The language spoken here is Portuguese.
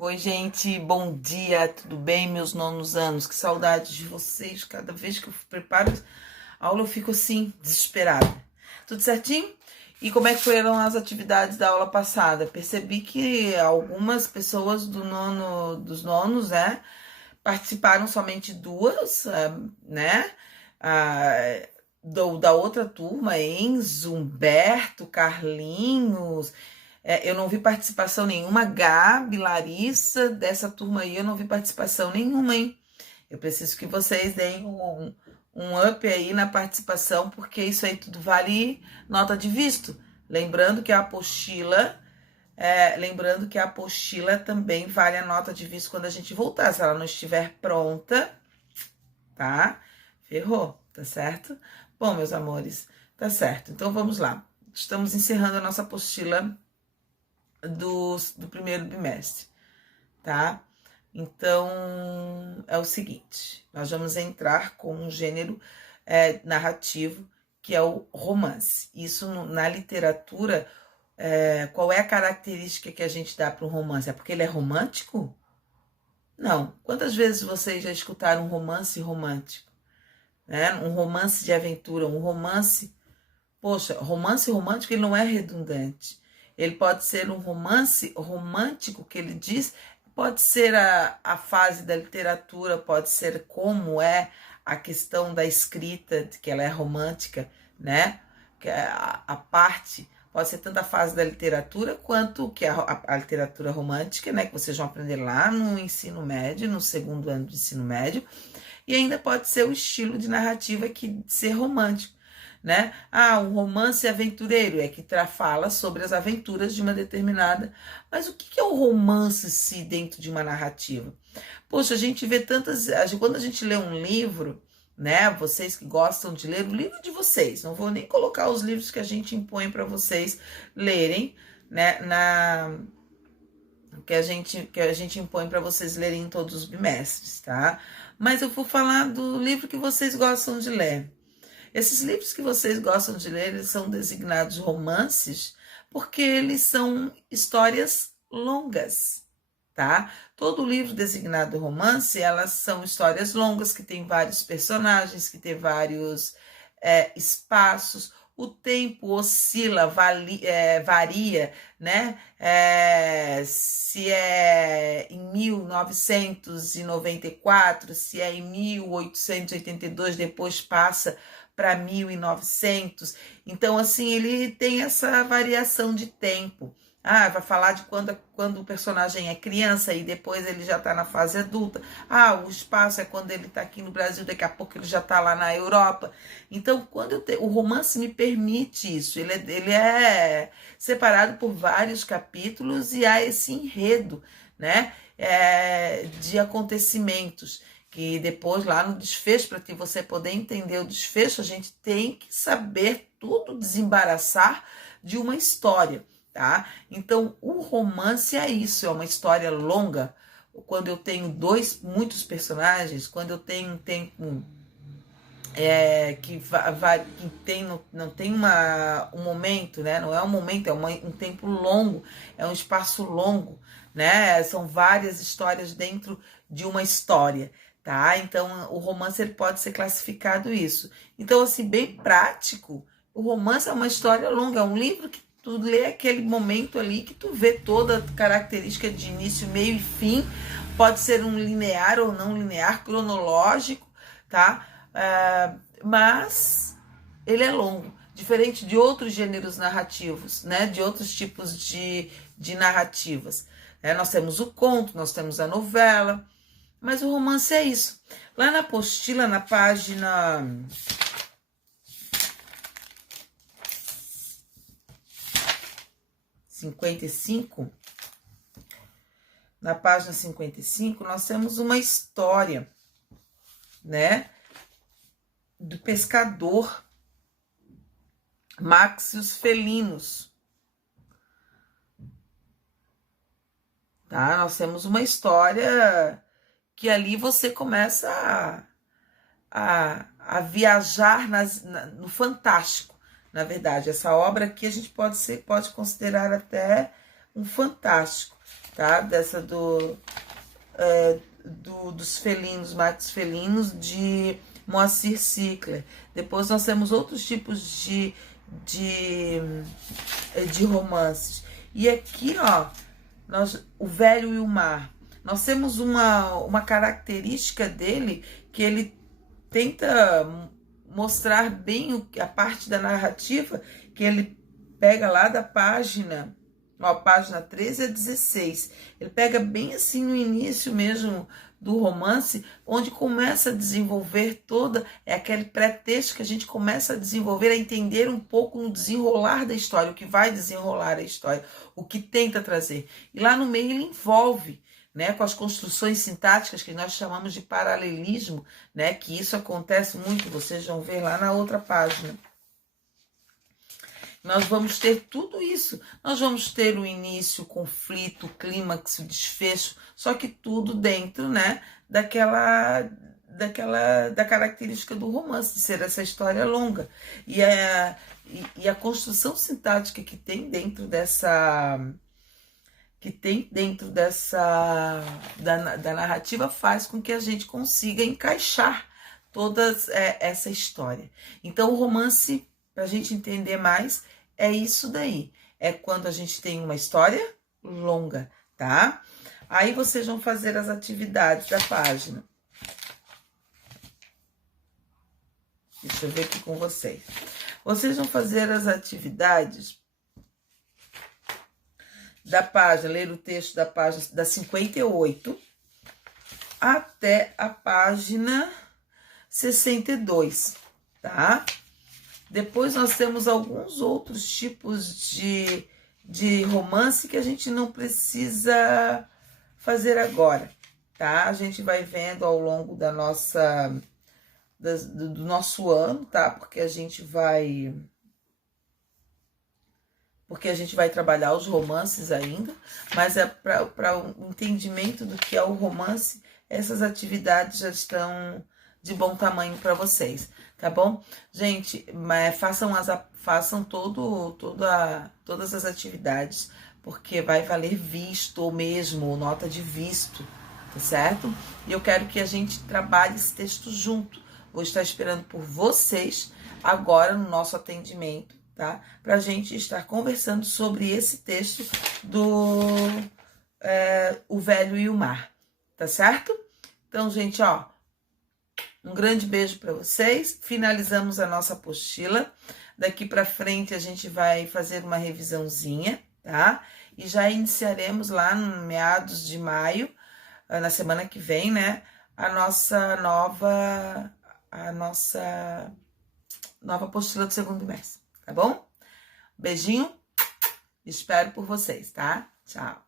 Oi, gente, bom dia, tudo bem, meus nonos anos? Que saudade de vocês. Cada vez que eu preparo a aula eu fico assim, desesperada. Tudo certinho? E como é que foram as atividades da aula passada? Percebi que algumas pessoas dos nonos, né, participaram somente duas, né? Ah, da outra turma, Enzo, Humberto, Carlinhos. Eu não vi participação nenhuma. Gabi, Larissa, dessa turma aí, eu não vi participação nenhuma, hein? Eu preciso que vocês deem um up aí na participação, porque isso aí tudo vale nota de visto. Lembrando que a apostila também vale a nota de visto quando a gente voltar. Se ela não estiver pronta, tá? Ferrou, tá certo? Bom, meus amores, tá certo. Então vamos lá. Estamos encerrando a nossa apostila do primeiro bimestre, tá? Então, é o seguinte, nós vamos entrar com um gênero narrativo, que é o romance. Isso na literatura, qual é a característica que a gente dá para um romance? É porque ele é romântico? Não. Quantas vezes vocês já escutaram um romance romântico? Né? Um romance de aventura, um romance... Poxa, romance romântico ele não é redundante. Ele pode ser um romance romântico, que ele diz, pode ser a fase da literatura, pode ser como é a questão da escrita, que ela é romântica, né? Que a parte pode ser tanto a fase da literatura quanto que a literatura romântica, né? Que vocês vão aprender lá no ensino médio, no segundo ano de ensino médio, e ainda pode ser o estilo de narrativa que ser romântico. Né? Um romance aventureiro é que fala sobre as aventuras de uma determinada... Mas o que é o romance se dentro de uma narrativa? Poxa, a gente vê tantas... Quando a gente lê um livro, né? Vocês que gostam de ler, o livro de vocês, não vou nem colocar os livros que a gente impõe para vocês lerem, né? Que a gente impõe para vocês lerem em todos os bimestres, tá? Mas eu vou falar do livro que vocês gostam de ler. Esses livros que vocês gostam de ler, eles são designados romances porque eles são histórias longas, tá? Todo livro designado romance, elas são histórias longas que tem vários personagens, que tem vários espaços. O tempo oscila, varia, né? Se é em 1994, se é em 1882, depois passa para 1900. Então, assim, ele tem essa variação de tempo. Vai falar de quando o personagem é criança e depois ele já está na fase adulta. O espaço é quando ele está aqui no Brasil, daqui a pouco ele já está lá na Europa. Então, o romance me permite isso. Ele é separado por vários capítulos e há esse enredo, né, de acontecimentos. Que depois, lá no desfecho, para que você poder entender o desfecho, a gente tem que saber tudo desembaraçar de uma história, tá? Então, o romance é isso, é uma história longa. Quando eu tenho muitos personagens, quando eu tenho um tempo que não tem um momento, né? Não é um momento, é um tempo longo, é um espaço longo, né? São várias histórias dentro de uma história, tá? Então, o romance ele pode ser classificado isso. Então, assim, bem prático, o romance é uma história longa, é um livro que tu lê aquele momento ali, que tu vê toda a característica de início, meio e fim, pode ser um linear ou não linear, cronológico, tá? Mas ele é longo, diferente de outros gêneros narrativos, né? De outros tipos de narrativas. Nós temos o conto, nós temos a novela, mas o romance é isso. Lá na apostila, na página 55, na página 55, nós temos uma história, né, do pescador Maxius Felinos, tá? Nós temos uma história que ali você começa a viajar no fantástico. Na verdade, essa obra aqui a gente pode considerar até um fantástico, tá? Dessa dos felinos, Max Felinos, de Moacir Sickler. Depois nós temos outros tipos de romances. E aqui, ó, O Velho e o Mar. Nós temos uma característica dele que ele tenta mostrar bem a parte da narrativa, que ele pega lá da página, ó, página 13 a 16. Ele pega bem assim no início mesmo do romance, onde começa a desenvolver aquele pré-texto que a gente começa a desenvolver, a entender um pouco no desenrolar da história, o que vai desenrolar a história, o que tenta trazer. E lá no meio ele envolve, né, com as construções sintáticas que nós chamamos de paralelismo, né, que isso acontece muito, vocês vão ver lá na outra página. Nós vamos ter tudo isso. Nós vamos ter o início, o conflito, o clímax, o desfecho, só que tudo dentro, né, da característica do romance, de ser essa história longa. E a construção sintática que tem dentro da narrativa faz com que a gente consiga encaixar toda essa história. Então, o romance, para a gente entender mais, é isso daí. É quando a gente tem uma história longa, tá? Aí vocês vão fazer as atividades da página. Deixa eu ver aqui com vocês. Vocês vão fazer as atividades da página, ler o texto da página da 58 até a página 62, tá? Depois nós temos alguns outros tipos de romance que a gente não precisa fazer agora, tá? A gente vai vendo ao longo do nosso ano, tá? Porque a gente vai trabalhar os romances ainda, mas é para o entendimento do que é o romance, essas atividades já estão de bom tamanho para vocês, tá bom? Gente, façam todas as atividades, porque vai valer visto ou mesmo nota de visto, tá certo? E eu quero que a gente trabalhe esse texto junto. Vou estar esperando por vocês agora no nosso atendimento, tá? Para a gente estar conversando sobre esse texto do O Velho e o Mar, tá certo? Então, gente, ó, um grande beijo para vocês. Finalizamos a nossa apostila. Daqui para frente a gente vai fazer uma revisãozinha, tá? E já iniciaremos lá no meados de maio, na semana que vem, né? A nossa nova apostila do segundo mês, tá bom? Beijinho, espero por vocês, tá? Tchau.